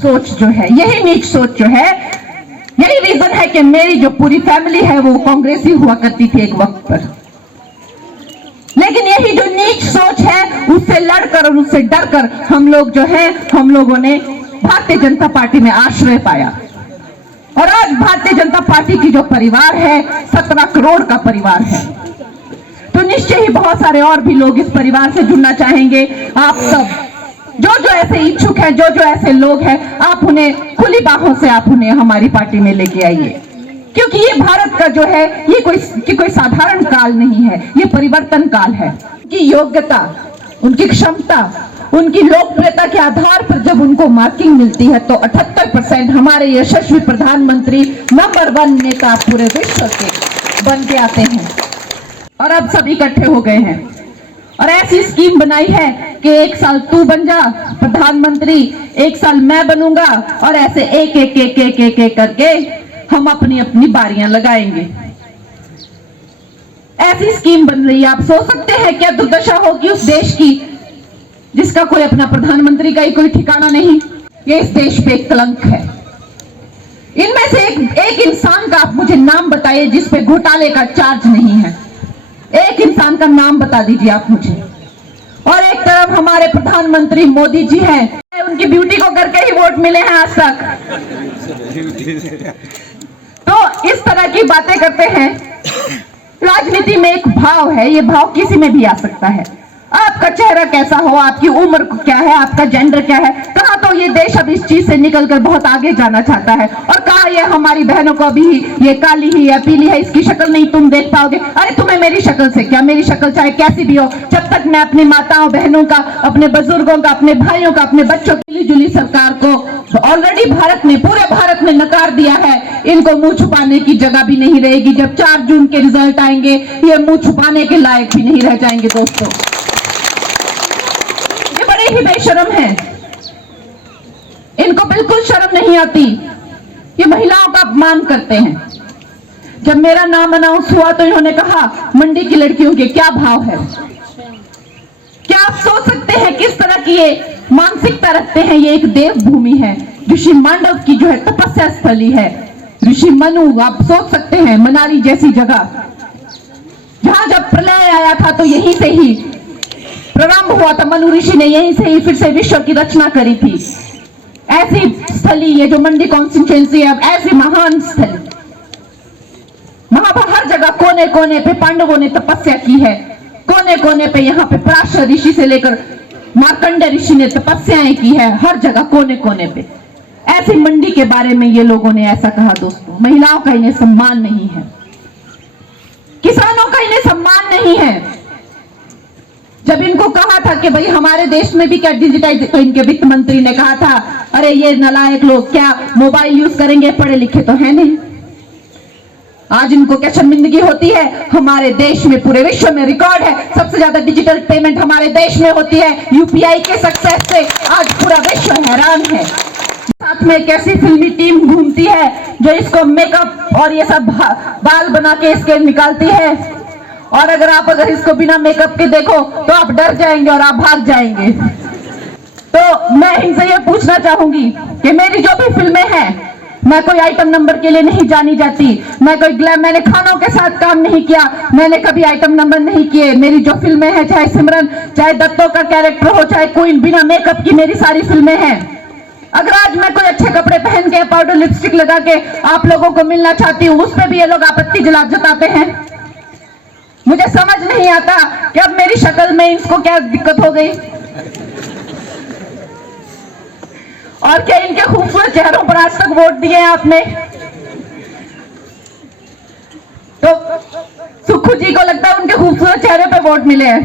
सोच जो है, यही नीच सोच जो है, यही रीजन है कि मेरी जो पूरी फैमिली है वो कांग्रेसी हुआ करती थी एक वक्त पर। लेकिन यही जो नीच सोच है उससे लड़कर और उससे डरकर हम लोग जो है, हम लोगों ने भारतीय जनता पार्टी में आश्रय पाया। और आज भारतीय जनता पार्टी की जो परिवार है 17 करोड़ का परिवार है। तो निश्चय ही बहुत सारे और भी लोग इस परिवार से जुड़ना चाहेंगे। आप सब जो जो ऐसे इच्छुक हैं, जो जो ऐसे लोग हैं, आप उन्हें खुली बाहों से आप उन्हें हमारी पार्टी में लेके आइए, क्योंकि ये भारत का जो है ये कोई साधारण काल नहीं है, ये परिवर्तन काल है। उनकी योग्यता, उनकी क्षमता, उनकी लोकप्रियता के आधार पर जब उनको मार्किंग मिलती है तो 78% हमारे यशस्वी प्रधानमंत्री नंबर 1 नेता पूरे विश्व के बन के आते हैं। और अब सब इकट्ठे हो गए हैं और ऐसी स्कीम बनाई है कि एक साल तू बन जा प्रधानमंत्री, एक साल मैं बनूंगा, और ऐसे एक एक एक एक एक एक करके हम अपनी अपनी बारियां लगाएंगे। ऐसी स्कीम बन रही है। आप सोच सकते हैं क्या दुर्दशा होगी उस देश की जिसका कोई अपना प्रधानमंत्री का ही कोई ठिकाना नहीं। ये इस देश पे एक कलंक है। इनमें से एक इंसान का आप मुझे नाम बताइए जिस पे घोटाले का चार्ज नहीं है। एक इंसान का नाम बता दीजिए आप मुझे। और एक तरफ हमारे प्रधानमंत्री मोदी जी हैं, उनकी ब्यूटी को करके ही वोट मिले हैं आज तक। तो इस तरह की बातें करते हैं। राजनीति में एक भाव है, ये भाव किसी में भी आ सकता है। आपका चेहरा कैसा हो, आपकी उम्र क्या है, आपका जेंडर क्या है, कहा तो ये देश अब इस चीज से निकलकर बहुत आगे जाना चाहता है। और कहा ये हमारी बहनों को अभी ये काली ही या पीली है, इसकी शक्ल नहीं तुम देख पाओगे। अरे तुम्हें मेरी शक्ल से क्या, मेरी शक्ल चाहे कैसी भी हो, जब तक मैं अपनी माताओं बहनों का, अपने बुजुर्गों का, अपने भाइयों का, अपने बच्चों की मिली-जुली सरकार को ऑलरेडी भारत ने, पूरे भारत ने नकार दिया है। इनको मुंह छुपाने की जगह भी नहीं रहेगी। जब 4 जून के रिजल्ट आएंगे ये मुंह छुपाने के लायक भी नहीं रह जाएंगे। दोस्तों ही बेशरम है, इनको बिल्कुल शर्म नहीं आती। ये महिलाओं का अपमान करते हैं। जब मेरा नाम अनाउंस हुआ तो इन्होंने कहा मंडी की लड़कियों के क्या भाव है। क्या आप सोच सकते हैं किस तरह की ये मानसिकता रखते हैं। ये एक देवभूमि है, ऋषि मांडव की जो है तपस्या स्थली है। ऋषि मनु, आप सोच सकते हैं मनाली जैसी जगह जहां जब प्रलय आया था तो यहीं से ही प्रारंभ हुआ था। मनु ऋषि ने यहीं से ही फिर से विश्व की रचना करी थी। ऐसी स्थली ये जो मंडी कॉन्स्टिट्यूएंसी है, ऐसी महान स्थली, वहां पर हर जगह कोने कोने पे पांडवों ने तपस्या की है। कोने कोने पे यहाँ पे पराशर ऋषि से लेकर मार्कंडे ऋषि ने तपस्याएं की है, हर जगह कोने कोने पे। ऐसी मंडी के बारे में ये लोगों ने ऐसा कहा। दोस्तों महिलाओं का इन्हें सम्मान नहीं है, किसानों का इन्हें सम्मान नहीं है। जब इनको कहा था कि भाई हमारे देश में भी क्या डिजिटाइज, तो इनके वित्त मंत्री ने कहा था अरे ये नालायक लोग क्या मोबाइल यूज करेंगे, पढ़े लिखे तो है नहीं। आज इनको क्या शर्मिंदगी होती है। हमारे देश में, पूरे विश्व में रिकॉर्ड है, सबसे ज्यादा डिजिटल पेमेंट हमारे देश में होती है। यूपीआई के सक्सेस से आज पूरा विश्व हैरान है। साथ में एक ऐसी फिल्मी टीम घूमती है जो इसको मेकअप और ये सब बाल बना के इसके निकालती है। और अगर इसको बिना मेकअप के देखो तो आप डर जाएंगे और आप भाग जाएंगे। तो मैं इनसे ये पूछना चाहूंगी कि मेरी जो भी फिल्में हैं, मैं कोई आइटम नंबर के लिए नहीं जानी जाती। मैंने खानों के साथ काम नहीं किया, मैंने कभी आइटम नंबर नहीं किए। मेरी जो फिल्में हैं, चाहे सिमरन, चाहे दत्तों का कैरेक्टर हो, चाहे क्वीन, बिना मेकअप की मेरी सारी फिल्में हैं। अगर आज मैं कोई अच्छे कपड़े पहन के, पाउडर लिपस्टिक लगा के आप लोगों को मिलना चाहती हूँ, उस पर भी ये लोग आपत्ति जताते हैं। मुझे समझ नहीं आता कि अब मेरी शक्ल में इसको क्या दिक्कत हो गई, और क्या इनके खूबसूरत चेहरों पर आज तक वोट दिए आपने। तो सुक्खू जी को लगता है उनके खूबसूरत चेहरे पे वोट मिले हैं।